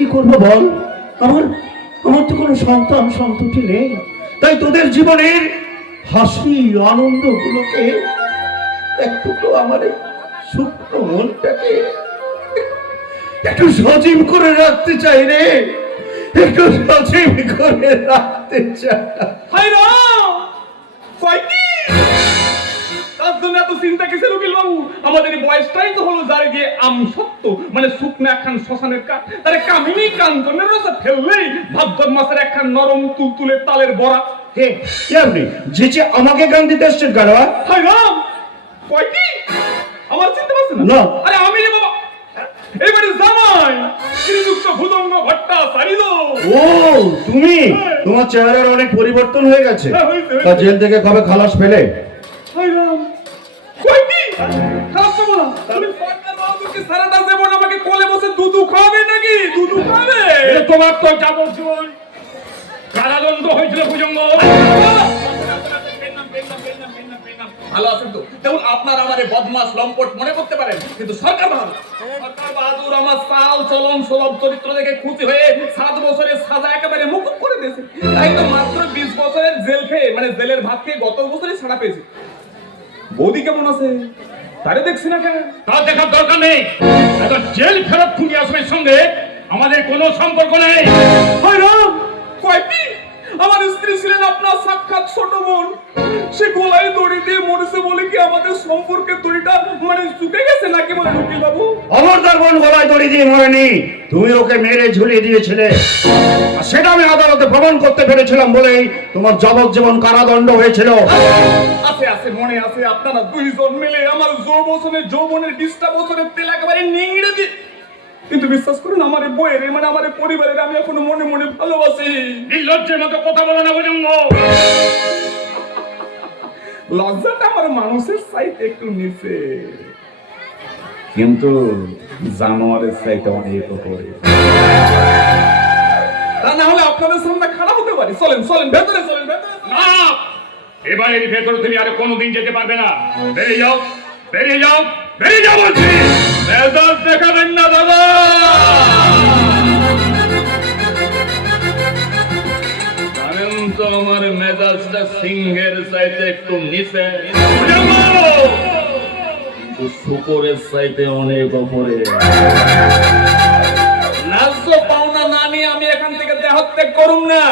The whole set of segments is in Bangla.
কি করবো বল? আমার আমার তো কোনো সন্তান সন্ততি নেই, তাই তোদের জীবনের হাসি আনন্দ গুলোকে একটু আমার শুকনো মনটাকে একটু সজীব করে রাখতে চাই রে, একটু সজীব করে রাখতে চাই। চিন্তা কিসের উকিল বাবু? আমাদের বয়সটাই তো হলো যার গিয়ে আম সত্য, মানে শুকনো একখান শ্মশানের কাঠ, তারে কামিনী কাঞ্চনের রসে ফেললেই ভাদ্র মাসের একখান নরম তুলতুলে তালের বড়া। কে আপনি যে আমাকে গান দিতে এসছেন কেন? হাই রাম, কয় কি আমার চিনতে পারছেন না? আরে আমি রে বাবা, এবারে জামাই শ্রীযুক্ত ভুজঙ্গ ভট্টাচার্য। ও তুমি? তোমার চেহারার অনেক পরিবর্তন হয়ে গেছে। তা জেল থেকে কবে খালাস পেলে? হাই রাম, কয় কি খালাস পাবো না? তুমি সরকার বাবুকে সারাটা জীবন আমাকে কোলে বসে দুধু খাবে নাকি? দুধু খাবে? তোমার তো যাবজ্জীবন কারাদণ্ড হয়েছিল ভুজঙ্গ। ভালো আছেন তো? যেমন আপনার আমার বদমাস লম্পট মনে করতে পারেন, কিন্তু সরকার বাহাদুর আমার চাল চলন সুলভ চরিত্র দেখে খুশি হয়ে 7 বছরের সাজা একেবারে মুকুব করে দিয়েছে। তাই তো মাত্র 20 বছরের জেল খেয়ে, মানে জেলের ভাত খেয়ে গত বছরই ছাড়া পেয়েছে। বৌদি কেমন আছে তারে দেখছি না কেন? তা দেখার দরকার নেই। এখন জেল ফেরত খুনি আসবের সঙ্গে আমাদের কোনো সম্পর্ক নেই। কয়টি আমার স্ত্রী ছিলেন আপনার সাক্ষাৎ ছোট বোন, সে গলায় দড়ি দিয়ে মরেছে বলে কি আমাদের সম্পর্কের দড়িটা মানে চুকে গেছে নাকি বলেন উকিল বাবু? আমার তার বোন গলায় দড়ি দিয়ে মরেনি, তুমি ওকে মেরে ঝুলিয়ে দিয়েছিলে। সেটা আমি আদালতে প্রমাণ করতে পেরেছিলাম বলেই তোমার যাবজ্জীবন কারাদণ্ড হয়েছিল। আছে আছে মনে আছে, আপনারা দুইজন মিলে আমার যৌবনের 20টা বছরের তেল একেবারে নিংড়ে দিয়ে, কিন্তু বিশ্বাস করুন আমার বইয়ের মানে আমার পরিবারের আমি এখনো মনে মনে ভালোবাসি। নির্লজ্জের মতো কথা বলো না ভুজঙ্গ। লজ্জাটা আমার মানুষের চাইতে একটু নিচে, কিন্তু জানোয়ারের চাইতে অনেক উপরে। তা না হলে আপনাদের সামনে খারাপ হতে পারি। চলেন চলেন ভেতরে চলেন, ভেতরে না, এবারে ভেতরে তুমি আর কোনোদিন যেতে পারবে না। বেরিয়ে যাও, বেরিয়ে যাও, বেরিয়ে যাও বলছি। মেজাজ দেখাবেন না দাদা। জানেন তো আমার মেজাজটা সিংহের চাইতে একটু নিচে, কিন্তু শুকরের চাইতে অনেক উপরে। ন্যায্য পাওনা না নিয়ে আমি এখান থেকে দেহত্যাগ করুম না।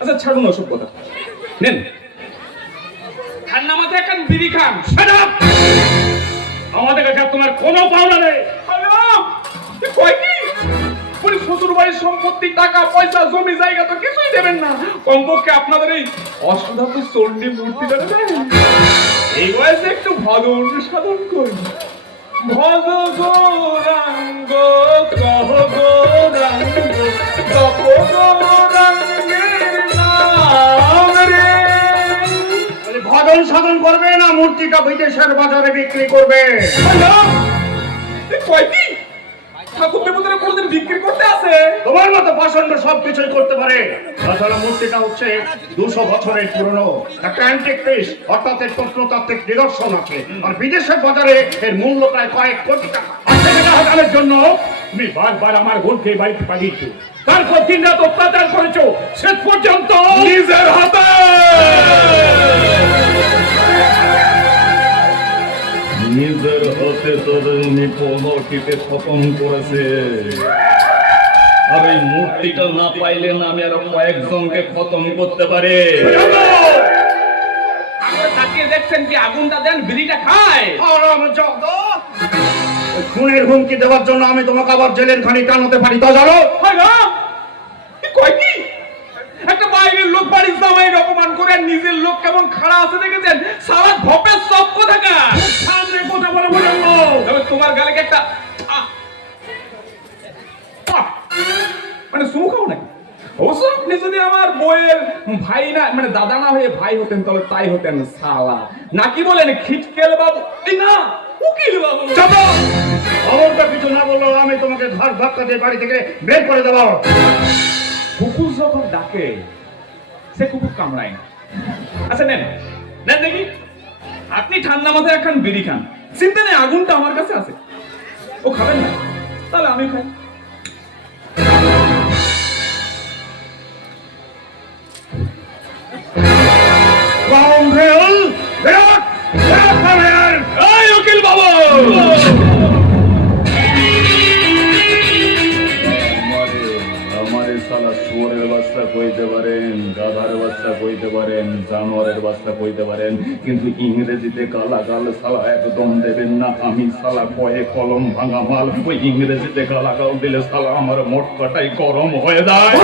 আচ্ছা ছাড়ুন ওসব কথা, নেন ঠান্ডা মাথায় এখন বিড়ি খান। Shut up! আমাদের কাছে তোমার কোনো পাওনা নেই। শ্বশুর বাড়ির সম্পত্তি, টাকা পয়সা, জমি জায়গা তো কিছুই দেবেন না, কমপক্ষে আপনাদের এই অষ্টধাতু চণ্ডী মূর্তিটা দেবেন। এই বয়সে একটু ভজন সাধন করুন। ভজ গৌরাঙ্গ কহ গৌরাঙ্গ কহ গৌরাঙ্গের নাম রে। ভজন সাধন করবে না মূর্তিটা বিদেশের বাজারে বিক্রি করবে? কয়টি ঠাকুর দেবতারা কোনদিন বিক্রি করতে আছে? তোমার মতো পাষণ্ড সবকিছুই করতে পারে। তাছাড়া মূর্তিটা হচ্ছে 200 বছরের পুরনো একটা অ্যান্টিক পিস, অর্থাৎ এর প্রত্নতাত্ত্বিক নিদর্শন আছে, আর বিদেশের বাজারে এর মূল্য প্রায় কয়েক কোটি টাকা। আর সেটা হাতানোর জন্য তুমি বারবার আমার বোনকে বাড়িতে পাঠিয়েছো, তারপর দিন রাত অত্যাচার করেছো, শেষ পর্যন্ত নিজের হাতে নিজের হাতে তরুণী পৌনটিকে খতম করেছে। আর এই মূর্তিটা না পাইলে না আমি আরো কয়েকজনকে খতম করতে পারে। তাকিয়ে দেখছেন কি? আগুনটা দেন, বিড়িটা খায়। খুনের হুমকি দেওয়ার জন্য আমি তোমাকে আবার জেলের খানি টানাতে পারি, তা জানো? কয় কি একটা বাইরের লোক বাড়ির জামাইয়ের অপমান করে নিজের লোক কেমন খাড়া আছে দেখেছেন? সারা ধপের চক্ক থাকা সামনে কথা বলে বোঝাবো। তোমার গালে একটা মানে সুমু খাবো নাকি? অবশ্য আপনি যদি আমার বইয়ের ভাই না মানে দাদা না হয়ে ভাই হতেন তাহলে তাই হতেন শালা। নাকি বলেন খিটকেল বাবু? এই না, উকিল বাবু। চলো, খবরটা কিছু না বললো আমি তোমাকে ঘর ধাক্কা দিয়ে বাড়ি থেকে বের করে দেবো। কুকুর যখন ডাকে সে কুকুর কামড়ায় না। আচ্ছা নেন নেন দেখি, আপনি ঠান্ডা মাথায় একখান বিড়ি খান, চিন্তা নেই, আগুনটা আমার কাছে আছে। ও খাবেন না? তাহলে আমি খাই। পারেন, জানোয়ারের বাচ্চা কইতে পারেন, কিন্তু ইংরেজিতে গালাগাল শালা একদম দেবেন না। আমি শালা কয়ে কলম ভাঙা মাল, ওই ইংরেজিতে গালাগাল দিলে শালা আমার মোটকাটাই গরম হয়ে যায়।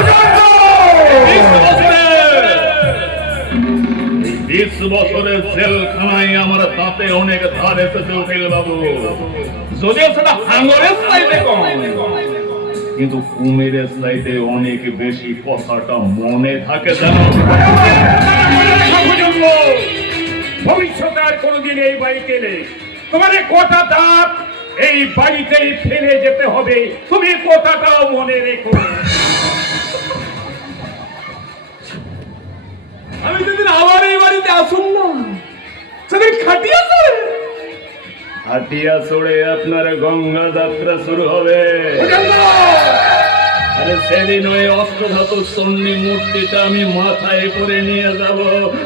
20 বছরের জেলখানায় আমার দাঁতে অনেক ধার এসেছে উকিল বাবু, যদিও সেটা হাঙ্গরের চাইতে কম, কিন্তু কুমিরের চাইতে অনেক বেশি কথাটা মনে থাকে। জানো, ভবিষ্যতে আর কোনোদিন এই বাড়িতে এলে তোমার কটা দাঁত এই বাড়িতেই ফেলে যেতে হবে, তুমি কথাটাও মনে রেখো। আমি যেদিন আবার এই বাড়িতে আসুন না, সেদিন খাটিয়া হাটিয়া চড়ে আপনার গঙ্গা যাত্রা শুরু হবে। আরে সেদিন ওই অষ্টধাতু চন্ডী মূর্তিটা আমি মাথায় করে নিয়ে যাব,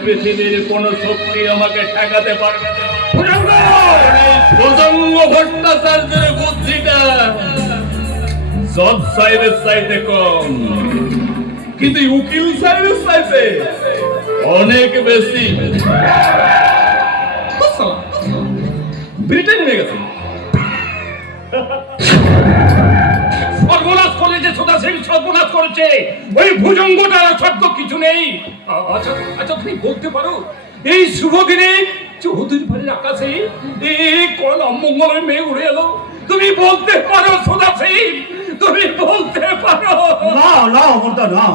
পৃথিবীর কোন শক্তি আমাকে ঠেকাতে পারবে না। ভুজঙ্গ ভট্টাচার্যের বুদ্ধিটা জজ সাহেবের চাইতে কম, কিন্তু উকিল সাহেবের চাইতে অনেক বেশি। ব্রিটেন হয়ে গেছে। সর্বনাশ করেছে সোদা সিং, সর্বনাশ করেছে। ওই ভুজঙ্গটার শব্দ কিছু নেই। আচ্ছা আচ্ছা, তুমি বলতে পারো এই শুভ দিনে চৌধুরী বাড়ির আকাশে কোন অমঙ্গলের মেয়ে উড়ে এলো? তুমি বলতে পারো সোদা সিং, তুমি বলতে পারো? না না অমরদা না।